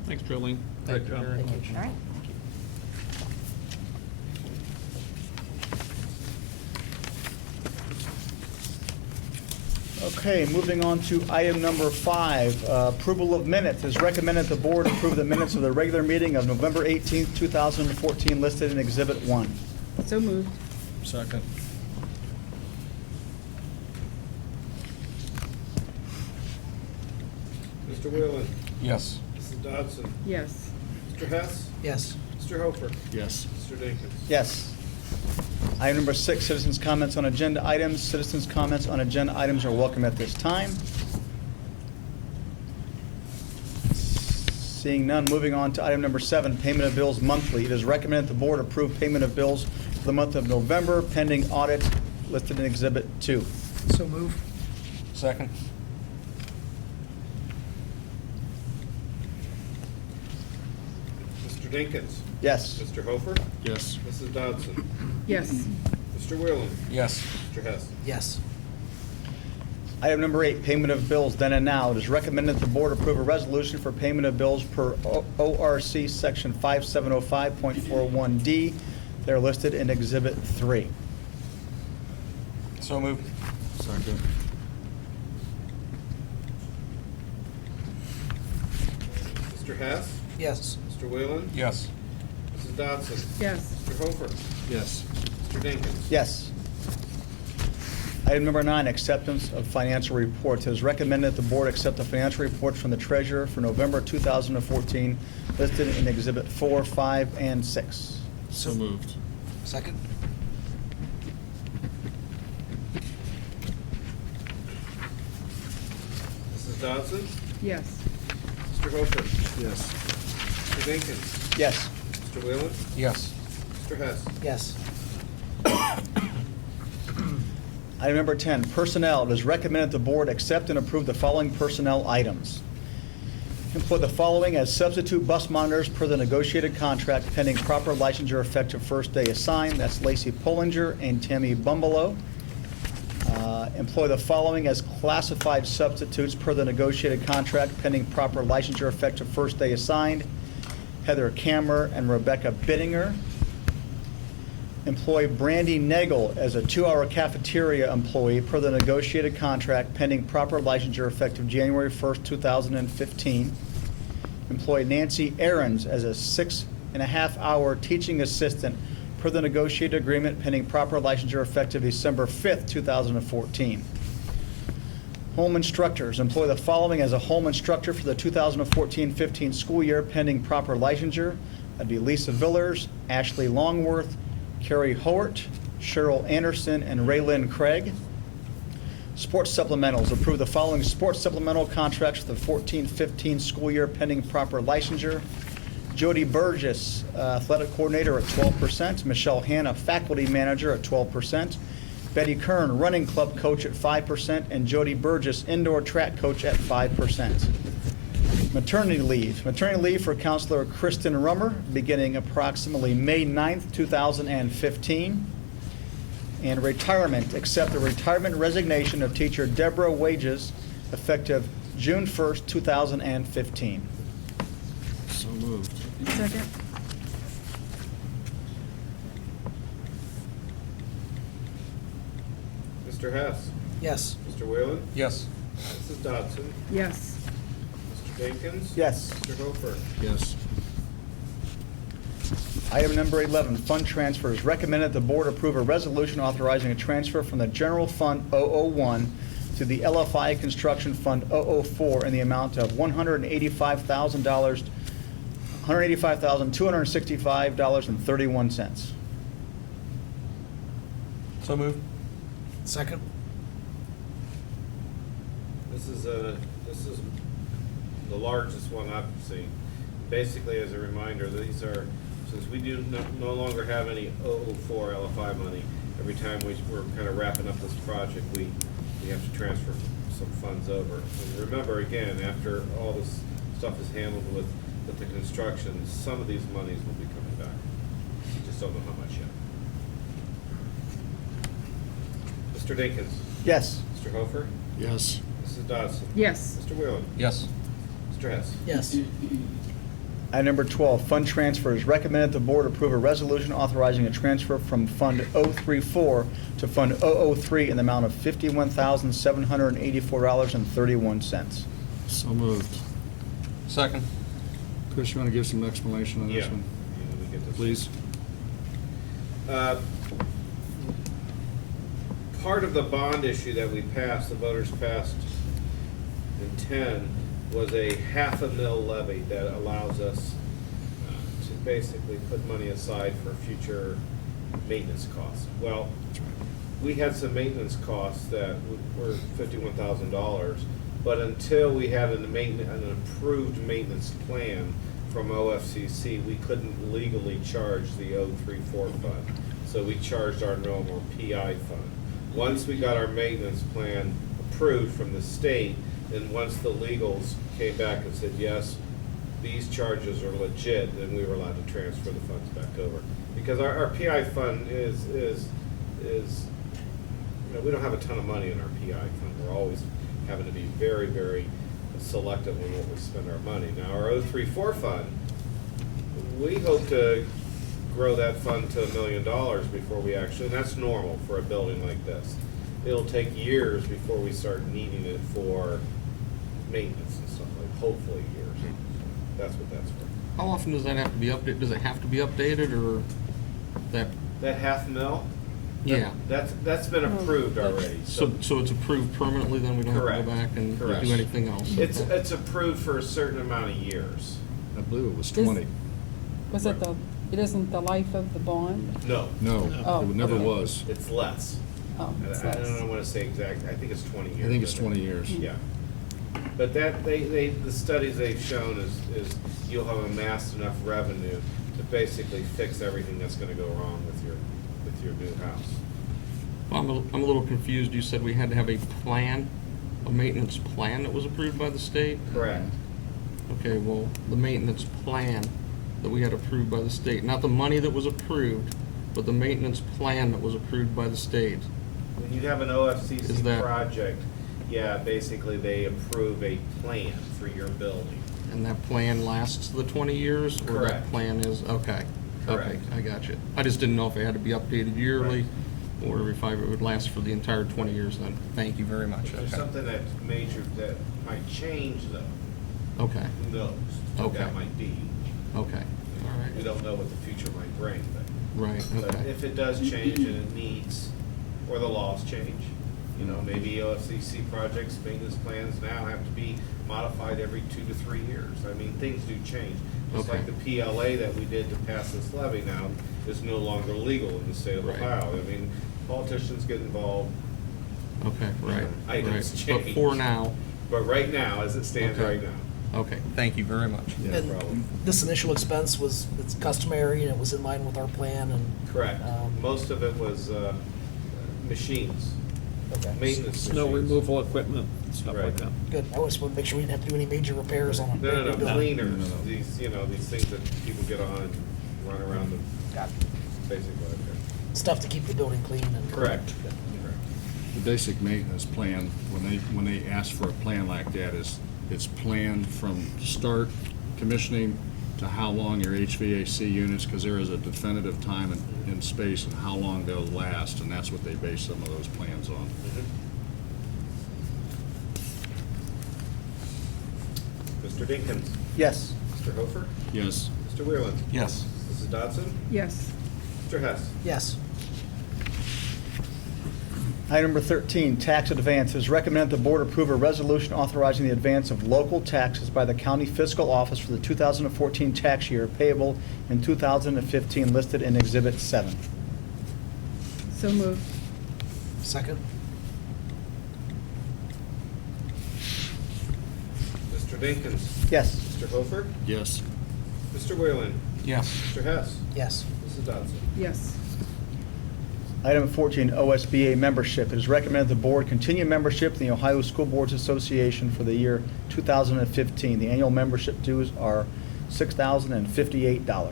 Thanks, Jolene. Thank you Great job. very much. All right. Okay, moving on to item number 5, approval of minutes. It is recommended the board approve the minutes of the regular meeting of November 18th, 2014, listed in Exhibit 1. So moved. Second. Mr. Whalen? Yes. Mrs. Dodson? Yes. Mr. Hess? Yes. Mr. Hofer? Yes. Mr. Dinkins? Yes. Item number 6, citizens' comments on agenda items. Citizens' comments on agenda items are welcome at this time. Seeing none, moving on to item number 7, payment of bills monthly. It is recommended the board approve payment of bills for the month of November pending audit, listed in Exhibit 2. So move. Second. Mr. Dinkins? Yes. Mr. Hofer? Yes. Mrs. Dodson? Yes. Mr. Whalen? Yes. Mr. Hess? Yes. Item number 8, payment of bills then and now. It is recommended the board approve a resolution for payment of bills per ORC Section 5705.41D. They're listed in Exhibit 3. So moved. Second. Mr. Hess? Yes. Mr. Whalen? Yes. Mrs. Dodson? Yes. Mr. Hofer? Yes. Mr. Dinkins? Yes. Item number 9, acceptance of financial reports. It is recommended the board accept the financial reports from the treasurer for November 2014, listed in Exhibit 4, 5, and 6. So moved. Second? Mrs. Dodson? Yes. Mr. Hofer? Yes. Mr. Dinkins? Yes. Mr. Whalen? Yes. Mr. Hess? Yes. Item number 10, personnel. It is recommended the board accept and approve the following personnel items. Employ the following as substitute bus monitors per the negotiated contract pending proper licensure effective first day assigned. That's Lacey Pollinger and Tammy Bumbalo. Employ the following as classified substitutes per the negotiated contract pending proper licensure effective first day assigned. Heather Kammer and Rebecca Bittinger. Employ Brandy Nagel as a 2-hour cafeteria employee per the negotiated contract pending proper licensure effective January 1st, 2015. Employ Nancy Aarons as a 6.5-hour teaching assistant per the negotiated agreement pending proper licensure effective December 5th, 2014. Home instructors, employ the following as a home instructor for the 2014-15 school year pending proper licensure. That'd be Lisa Villers, Ashley Longworth, Carrie Howard, Cheryl Anderson, and Raylyn Craig. Sports supplementals, approve the following sports supplemental contracts for the 14-15 school year pending proper licensure. Jody Burgess, athletic coordinator at 12%. Michelle Hanna, faculty manager at 12%. Betty Kern, running club coach at 5%. And Jody Burgess, indoor track coach at 5%. Maternity leave. Maternity leave for Counselor Kristen Rummer, beginning approximately May 9th, 2015. And retirement, accept the retirement resignation of teacher Deborah Wages, effective June 1st, 2015. So moved. Second. Mr. Hess. Yes. Mr. Whalen. Yes. Mrs. Dodson. Yes. Mr. Dinkins. Yes. Mr. Hofer. Yes. Item number 11, fund transfers. Recommended the board approve a resolution authorizing a transfer from the General Fund 001 to the LFI Construction Fund 004 in the amount of $185,000, $185,265.31. So moved. Second? This is the largest one I've seen. Basically, as a reminder, these are, since we do no longer have any 004 LFI money, every time we're kind of wrapping up this project, we have to transfer some funds over. And remember, again, after all this stuff is handled with the construction, some of these monies will be coming back. We just don't know how much yet. Mr. Dinkins. Yes. Mr. Hofer. Yes. Mrs. Dodson. Yes. Mr. Whalen. Yes. Mr. Hess. Yes. Item number 12, fund transfers. Recommended the board approve a resolution authorizing a transfer from Fund 034 to Fund 003 in the amount of $51,784.31. So moved. Second. Chris, you want to give some explanation on this Yeah. one? Let me get this. Please. Part of the bond issue that we passed, the voters passed in 10, was a $500,000 levy that allows us to basically put money aside for future maintenance costs. Well, we had some maintenance costs that were $51,000, but until we had an approved maintenance plan from OFCC, we couldn't legally charge the 034 fund. So we charged our normal PI fund. Once we got our maintenance plan approved from the state, and once the legals came back and said, yes, these charges are legit, then we were allowed to transfer the funds back over. Because our PI fund is, we don't have a ton of money in our PI fund. We're always having to be very, very selective on what we spend our money. Now, our 034 fund, we hope to grow that fund to $1 million before we actually, and that's normal for a building like this. It'll take years before we start needing it for maintenance and stuff, like hopefully years. That's what that's for. How often does that have to be updated? Does it have to be updated or that? That $500,000? Yeah. That's been approved already. So it's approved permanently, then we don't have to Correct. go back and Correct. do anything else? It's approved for a certain amount of years. I believe it was Is- 20. Was it it isn't the life of the bond? No, No, Oh, it never okay. was. it's less. Oh, it's I less. don't want to say exact, I think it's 20 years. I think it's 20 years. Yeah. But that, the studies they've shown is you'll have amassed enough revenue to basically fix everything that's gonna go wrong with your new house. Well, I'm a little confused. You said we had to have a plan, a maintenance plan that was approved by the state? Correct. Okay, well, the maintenance plan that we had approved by the state, not the money that was approved, but the maintenance plan that was approved by the state. When you have an Is OFCC that- project, yeah, basically they approve a plan for your building. And that plan lasts the 20 years? Or Correct. that plan is, okay. Okay, Correct. I got you. I just didn't know if it had to be updated yearly or every 5, it would last for the entire 20 years then. Thank you very much. If there's Okay. something that's major that might change though, Okay, who knows? what Okay. That might be. okay, We all don't know what the future might bring, but. right, right, But okay. if it does change and it needs, or the laws change, you know, maybe OFCC projects, maintenance plans now have to be modified every 2 to 3 years. I mean, things do change. Just Okay. like the PLA that we did to pass this levy now is no longer legal in the state of Right. Ohio. I mean, politicians get involved, Okay, right, Items right. change. But for now, but right now, as it stands Okay. right now. okay, thank you very much. Yeah, no And problem. this initial expense was, it's customary and it was in line with our plan and. Correct. Um, Most of it was machines, Okay. maintenance Snow machines. removal equipment, stuff like Right. that. Good, I just wanted to make sure we didn't have to do any major repairs on it. No, cleaners, No, no. these, you know, these things that people get on and run around the Got it. basic life. Stuff to keep the building clean and. Correct. The basic maintenance plan, when they ask for a plan like that, it's planned from start commissioning to how long your HVAC units, because there is a definitive time and space and how long they'll last, and that's what they base some of those plans on. Mr. Dinkins? Yes. Mr. Hofer? Yes. Mr. Wheelan? Yes. Mrs. Dodson? Yes. Mr. Hess? Yes. Item number 13, tax advances. Recommend the board approve a resolution authorizing the advance of local taxes by the county fiscal office for the 2014 tax year payable in 2015 listed in Exhibit 7. So moved. Second? Mr. Dinkins? Yes. Mr. Hofer? Yes. Mr. Wheelan? Yes. Mr. Hess? Yes. Mrs. Dodson? Yes. Item 14, OSBA membership. It is recommended the board continue membership in the Ohio School Boards Association for the year 2015. The annual membership dues are $6,058.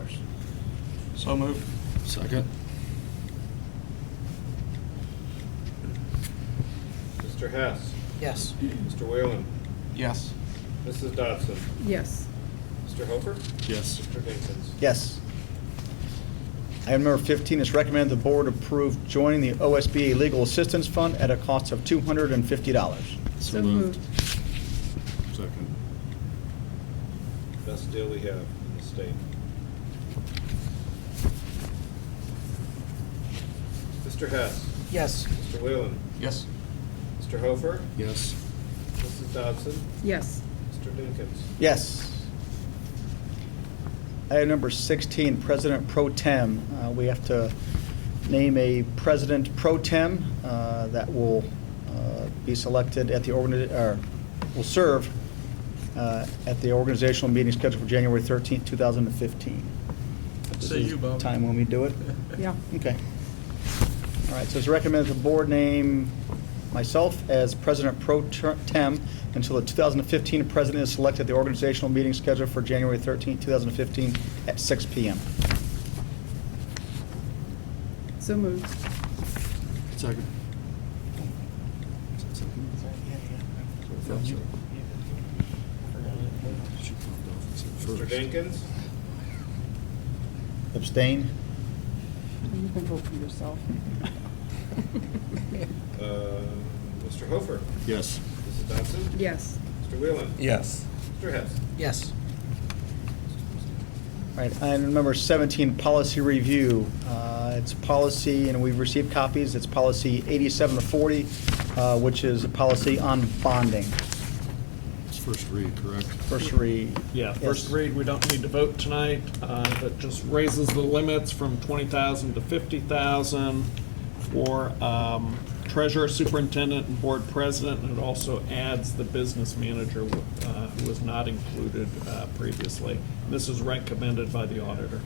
So moved. Second. Mr. Hess? Yes. Mr. Wheelan? Yes. Mrs. Dodson? Yes. Mr. Hofer? Yes. Mr. Dinkins? Yes. Item number 15 is recommended the board approve joining the OSBA Legal Assistance Fund at a cost of $250. So moved. Second. Best deal we have in the state. Mr. Hess? Yes. Mr. Wheelan? Yes. Mr. Hofer? Yes. Mrs. Dodson? Yes. Mr. Dinkins? Yes. Item number 16, President Pro Tem. We have to name a President Pro Tem that will be selected at the will serve at the organizational meeting scheduled for January 13th, 2015. I'd This say is you, Bob. Time when we do it? Yeah. Okay. All right, so it's recommended the board name myself as President Pro Tem until the 2015 president is selected at the organizational meeting scheduled for January 13, 2015 at 6 p.m. So moved. Second. Mr. Dinkins? Abstain? You can vote for yourself. Mr. Hofer? Yes. Mrs. Dodson? Yes. Mr. Wheelan? Yes. Mr. Hess? Yes. All right, item number 17, policy review. It's policy, and we've received copies, it's policy 8740, which is a policy on bonding. It's first read, correct? First read. Yeah, first Yes. read, we don't need to vote tonight. That just raises the limits from 20,000 to 50,000 for treasurer, superintendent, and board president. And it also adds the business manager who was not included previously. This is recommended by the auditor.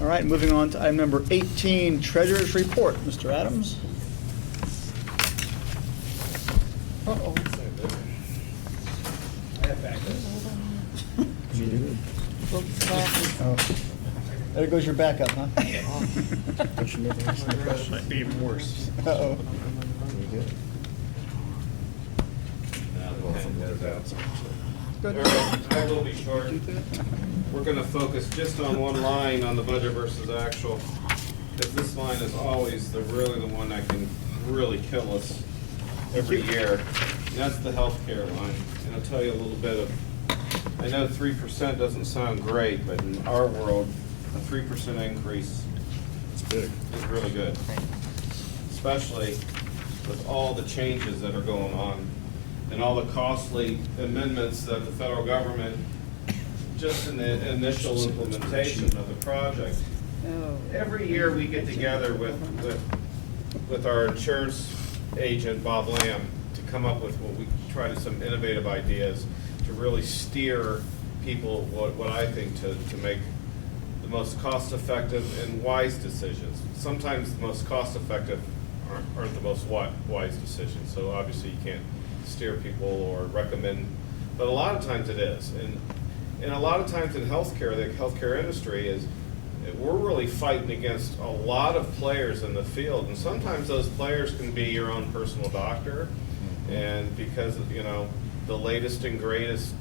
All right, moving on to item number 18, treasurer's report. Mr. Adams? Uh-oh. Oh. There goes your backup, huh? Might be even worse. Uh-oh. I will be short. We're gonna focus just on one line on the budget versus actual, because this line is always really the one that can really kill us every year. And that's the healthcare line. And I'll tell you a little bit of, I know 3% doesn't sound great, but in our world, a 3% increase It's big. is really good. Especially with all the changes that are going on and all the costly amendments that the federal government, just in the initial implementation of the project. Oh. Every year we get together with our insurance agent, Bob Lamb, to come up with what we try to, some innovative ideas to really steer people, what I think, to make the most cost-effective and wise decisions. Sometimes the most cost-effective aren't the most wise decisions, so obviously you can't steer people or recommend, but a lot of times it is. And a lot of times in healthcare, the healthcare industry is, we're really fighting against a lot of players in the field, and sometimes those players can be your own personal doctor, and because, you know, the latest and greatest,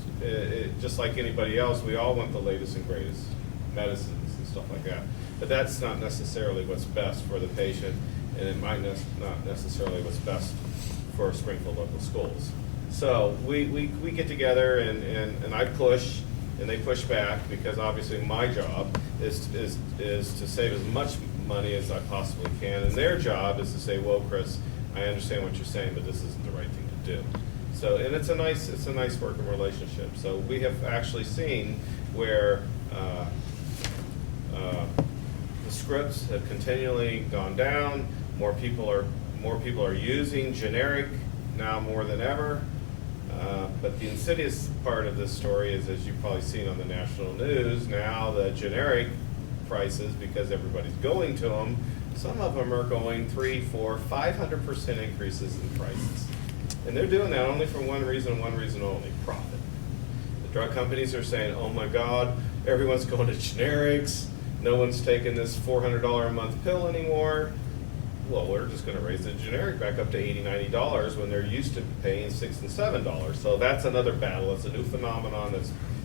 just like anybody else, we all want the latest and greatest medicines and stuff like that. But that's not necessarily what's best for the patient, and it might not necessarily what's best for Springfield local schools. So we get together and I push, and they push back, because obviously my job is to save as much money as I possibly can, and their job is to say, whoa, Chris, I understand what you're saying, but this isn't the right thing to do. So, and it's a nice working relationship. So we have actually seen where the scripts have continually gone down. More people are using generic now more than ever. But the insidious part of this story is, as you've probably seen on the national news, now the generic prices, because everybody's going to them, some of them are going 300%, 400%, 500% increases in prices. And they're doing that only for one reason only, profit. The drug companies are saying, oh my God, everyone's going to generics, no one's taking this $400 a month pill anymore. Well, we're just gonna raise the generic back up to $80, $90 when they're used to paying $6 and $7. So that's another battle. It's a new phenomenon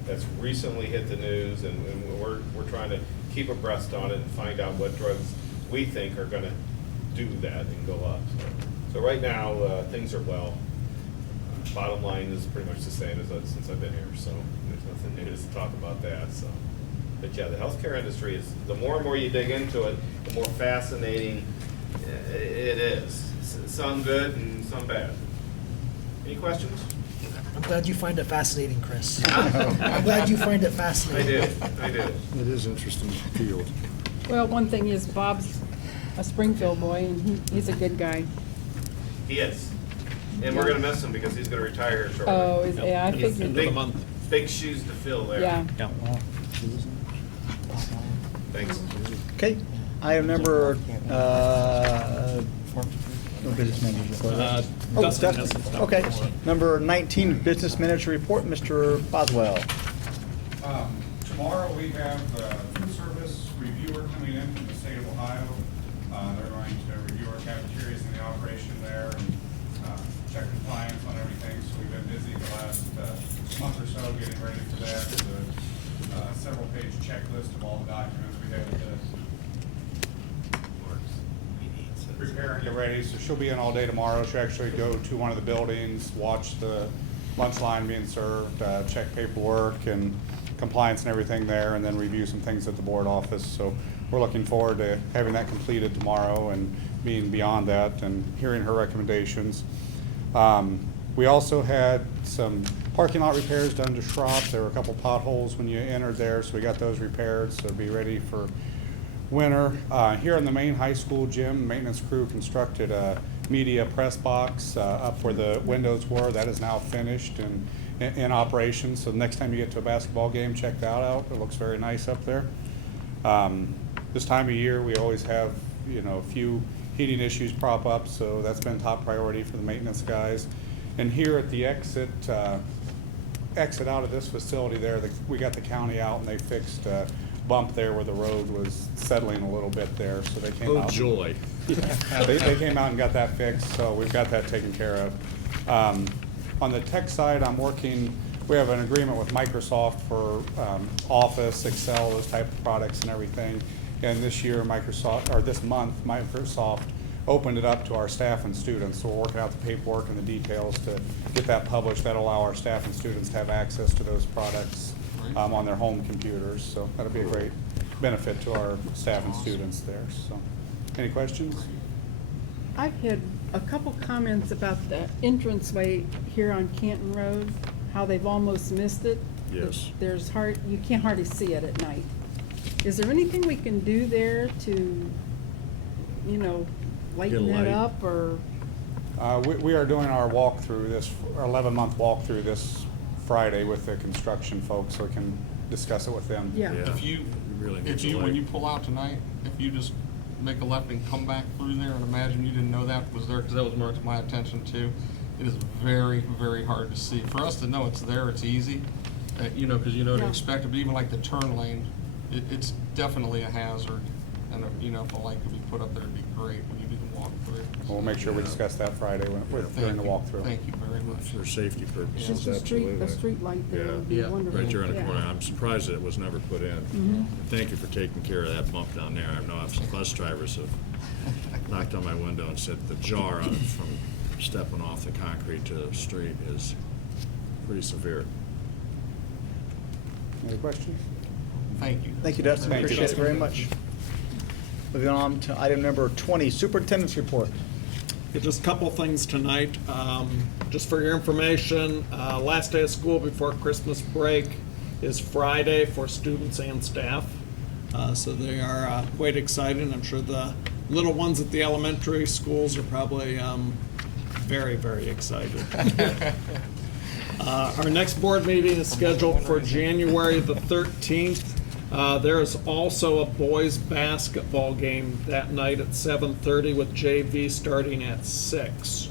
that's recently hit the news, and we're trying to keep abreast on it and find out what drugs we think are gonna do that and go up. So right now, things are well. Bottom line is pretty much the same as since I've been here, so there's nothing new to talk about that, so. But yeah, the healthcare industry is, the more and more you dig into it, the more fascinating it is. Some good and some bad. Any questions? I'm glad you find it fascinating, Chris. I'm glad you find it I fascinating. do. It is interesting field. Well, one thing is Bob's a Springfield boy, and he's a good guy. He is. And we're gonna miss him because he's gonna retire here shortly. Oh, yeah, I He's figured. big, big shoes to fill there. Yeah. Thanks. Okay, item number, no business manager report. Oh, Dustin Dustin. has some stuff Okay, for it. number 19, business manager report, Mr. Boswell. Tomorrow we have food service reviewer coming in from the state of Ohio. They're going to review our cafeterias and the operation there and check compliance on everything. So we've been busy the last month or so getting ready for that. There's a several-page checklist of all the documents we have to prepare and get ready. So she'll be in all day tomorrow. She'll actually go to one of the buildings, watch the lunch line being served, check paperwork and compliance and everything there, and then review some things at the board office. So we're looking forward to having that completed tomorrow and being beyond that and hearing her recommendations. We also had some parking lot repairs done to Schropp. There were a couple potholes when you entered there, so we got those repaired, so be ready for winter. Here in the main high school gym, maintenance crew constructed a media press box up where the windows were. That is now finished and in operation, so the next time you get to a basketball game, check that out. It looks very nice up there. This time of year, we always have, a few heating issues prop up, so that's been top priority for the maintenance guys. And here at the exit out of this facility there, we got the county out and they fixed a bump there where the road was settling a little bit there, so they came out. Oh, joy. Yeah, they came out and got that fixed, so we've got that taken care of. On the tech side, I'm working we have an agreement with Microsoft for Office, Excel, those type of products and everything. And this year, this month, Microsoft opened it up to our staff and students. So we're working out the paperwork and the details to get that published. That'll allow our staff and students to have access to those products on their home computers. So that'll be a great benefit to our staff and students there. So, any questions? I've had a couple comments about the entranceway here on Canton Road, how they've almost missed it. Yes. You can't hardly see it at night. Is there anything we can do there to, lighten that light. up, or? We are doing our walkthrough, our 11-month walkthrough this Friday with the construction folks, so we can discuss it with them. Yeah. If you, really needs a when light. you pull out tonight, if you just make a left and come back through there, and imagine you didn't know that was there, because that was marked to my attention too. It is very, very hard to see. For us to know it's there, it's easy, because you know to Yeah. expect it, but even like the turn lane, it's definitely a hazard. And, if a light could be put up there, it'd be great when you do the walkthrough. We'll make sure we discuss that Friday during the walkthrough. Thank you very much. For safety purposes, Just a absolutely. street light there Yeah. would be Yeah. wonderful. Right there on the Yeah. corner. I'm surprised that it was never put in. Mhm. Thank you for taking care of that bump down there. I know some bus drivers have knocked on my window and said the jar on it from stepping off the concrete to the street is pretty severe. Any questions? Thank you. Thank you, Dustin. Thank you, Appreciate it Dustin. very much. Moving on to item number 20, Superintendent's Report. Yeah, just a couple things tonight. Just for your information, last day of school before Christmas break is Friday for students and staff. So they are quite excited. I'm sure the little ones at the elementary schools are probably very, very excited. Our next board meeting is scheduled for January the 13th. There is also a boys' basketball game that night at 7:30 with JV starting at 6.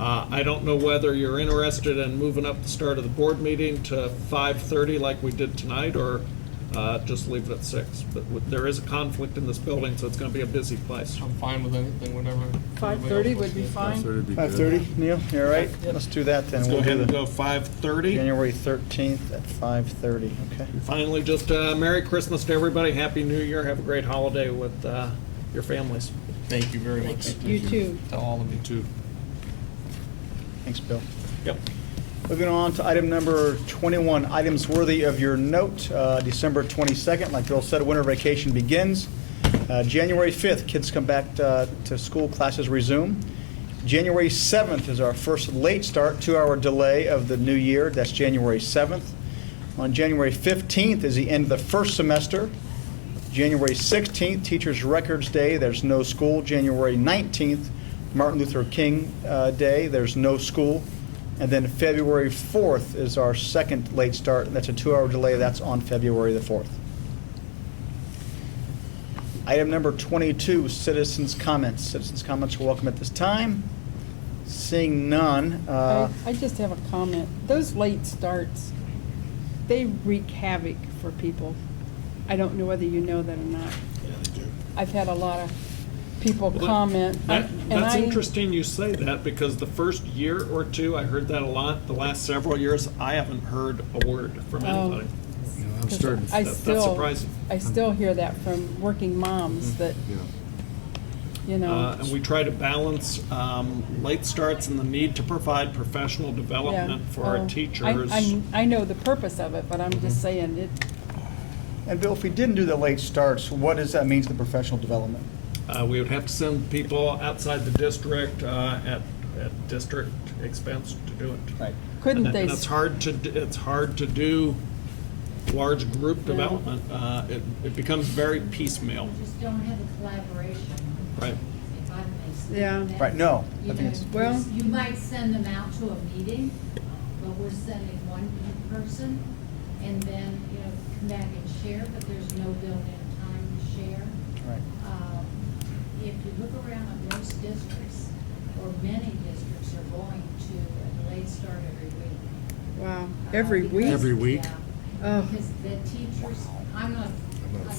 I don't know whether you're interested in moving up the start of the board meeting to 5:30 like we did tonight, or just leave it at 6. But there is a conflict in this building, so it's going to be a busy place. I'm fine with anything, whatever. 5:30 would be fine. 5:30 would be good. 5:30, Neil, you all right? Let's do that then. Let's go We'll ahead do and the go 5:30. January 13th at 5:30, okay? Finally, just Merry Christmas to everybody, Happy New Year, have a great holiday with your families. Thank you very much. You too. To all of you. Too. Thanks, Bill. Yep. Moving on to item number 21, items worthy of your note. December 22nd, like Bill said, winter vacation begins. January 5th, kids come back to school, classes resume. January 7th is our first late start, 2-hour delay of the new year. That's January 7th. On January 15th is the end of the first semester. January 16th, Teachers' Records Day, there's no school. January 19th, Martin Luther King Day, there's no school. And then February 4th is our second late start, and that's a 2-hour delay. That's on February the 4th. Item number 22, citizens' comments. Citizens' comments are welcome at this time. Seeing none, I just have a comment. Those late starts, they wreak havoc for people. I don't know whether you know that or not. I've had a lot of people comment. That's interesting you say that, because the first year or two, I heard that a lot. The last several years, I haven't heard a word from anybody. You know, I'm 'Cause starting, That's surprising. I still hear that from working moms that, yeah. And we try to balance late starts and the need to provide professional development for our teachers. I know the purpose of it, but I'm just saying it, and Bill, if we didn't do the late starts, what does that mean to the professional development? We would have to send people outside the district at district expense to do it. Right. couldn't And they? it's hard to do large group Yeah. development. It becomes very piecemeal. You just don't have the collaboration. Right. If I may say Yeah. that. Right, no. I You think know, it's- Well- you might send them out to a meeting, but we're sending one person, and then, come back and share, but there's no built-in time to share. Right. If you look around at most districts, or many districts are going to a delayed start every week. Wow, every Because- week? Every week? Yeah. Oh. Because the teachers, I'm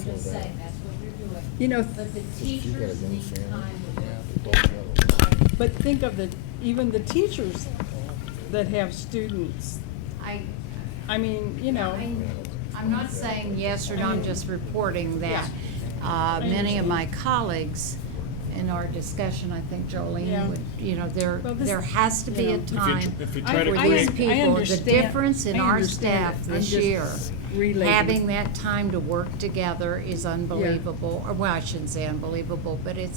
just saying, that's what they're doing. You know, But the teachers need time with but think of even the teachers that have students. I mean, you know, I'm not saying yes or no, I'm just reporting that I many of my colleagues in our discussion, I think Yeah. Jolene would, you know, Well, this- there has to be you a know. If you time if you I- try to for I these un- I people, the understand- difference in I our understand staff it. I'm this just year, relating. having that time to work together is unbelievable, or well, I shouldn't say unbelievable, but it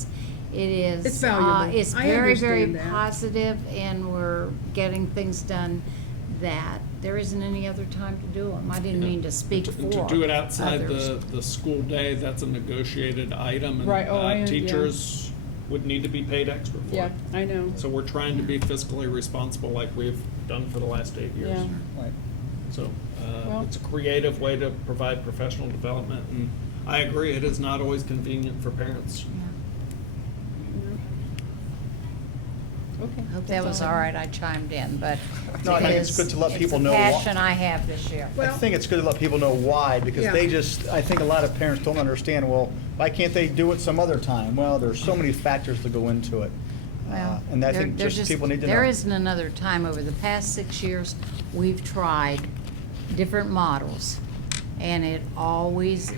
is. It's valuable. It's I very, very understand that. positive, and we're getting things done that there isn't any other time to do them. I didn't mean to speak for To do it outside others. the school day, that's a negotiated item. Right, oh, I- And yeah. teachers would need to be paid extra for yeah, it. I know. So we're trying to be fiscally responsible like we've done for the last 8 years. Yeah. Right. So, Well- it's a creative way to provide professional development, and I agree, it is not always convenient for parents. Okay. Hope that was all right, I chimed in, but No, I think it it's is- good to let people know It's why- a passion I have this year. I think it's good to let people know why, because Yeah. they just, I think a lot of parents don't understand, well, why can't they do it some other time? Well, there's so many factors to go into it. Well, And I there- think there's just people need to know. There isn't another time. Over the past 6 years, we've tried different models, and it always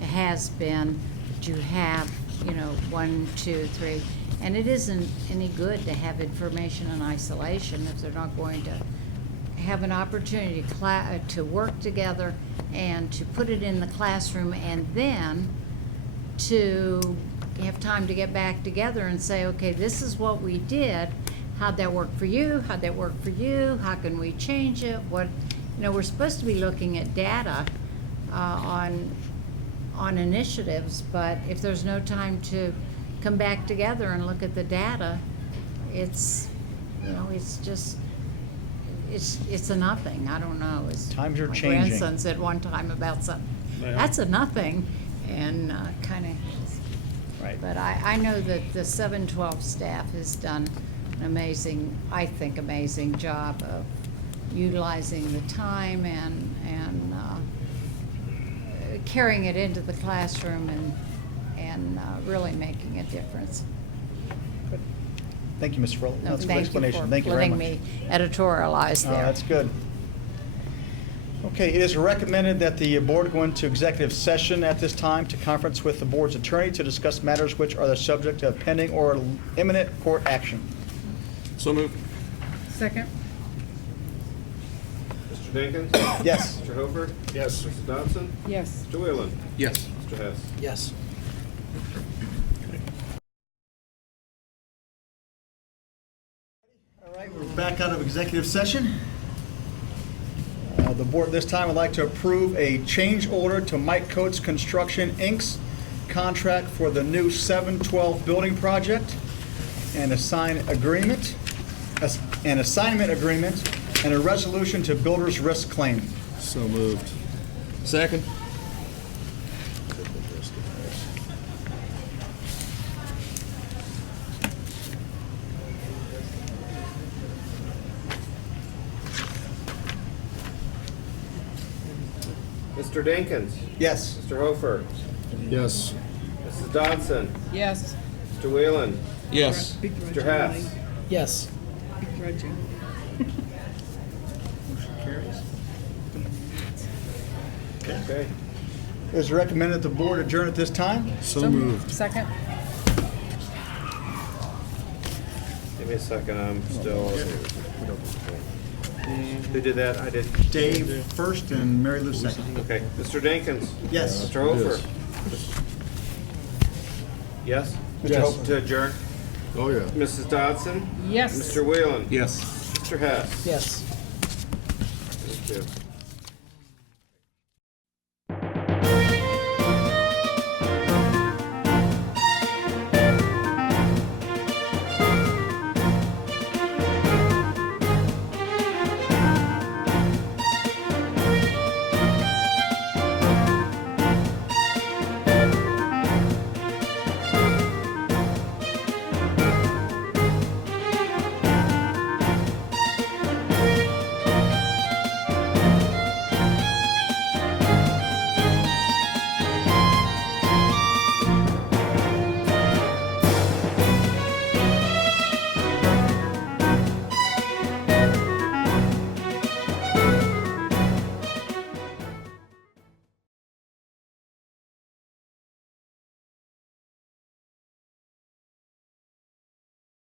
has been, that you have, you know, 1, 2, 3, and it isn't any good to have information in isolation if they're not going to have an opportunity to work together and to put it in the classroom, and then to have time to get back together and say, okay, this is what we did. How'd that work for you? How'd that work for you? How can we change it? What, you know, we're supposed to be looking at data on initiatives, but if there's no time to come back together and look at the data, it's, you know, it's just, it's a nothing. I don't know. It's- Times are my changing. grandson said one time about something, Yeah. that's a nothing, and kind of. Right. But I know that the 712 staff has done an amazing, I think, amazing job of utilizing the time and carrying it into the classroom and really making a difference. Thank you, Ms. Furley. No, That's a good thank you explanation. for Thank you very letting much. me editorialize No, there. that's good. Okay, it is recommended that the board go into executive session at this time to conference with the board's attorney to discuss matters which are the subject of pending or imminent court action. So moved. Second? Mr. Dinkins? Yes. Mr. Hofer? Yes. Mrs. Dodson? Yes. Mr. Whalen? Yes. Mr. Hess? Yes. All right, we're back out of executive session. The board this time would like to approve a change order to Mike Coates Construction, Inc.'s contract for the new 712 building project and assign agreement, an assignment agreement, and a resolution to builder's risk claim. So moved. Second. Mr. Dinkins? Yes. Mr. Hofer? Yes. Mrs. Dodson? Yes. Mr. Whalen? Yes. Mr. Hess? Yes. Begrudging. Okay. It is recommended the board adjourn at this time. So moved. Second? Give me a second, I'm still. Who did that? I did. Dave first and Mary Lou second. Okay, Mr. Dinkins? Yes. Mr. Hofer? Yes? Mr. Hofer. To adjourn? Oh, yeah. Mrs. Dodson? Yes. Mr. Whalen? Yes. Mr. Hess? Yes. Thank you.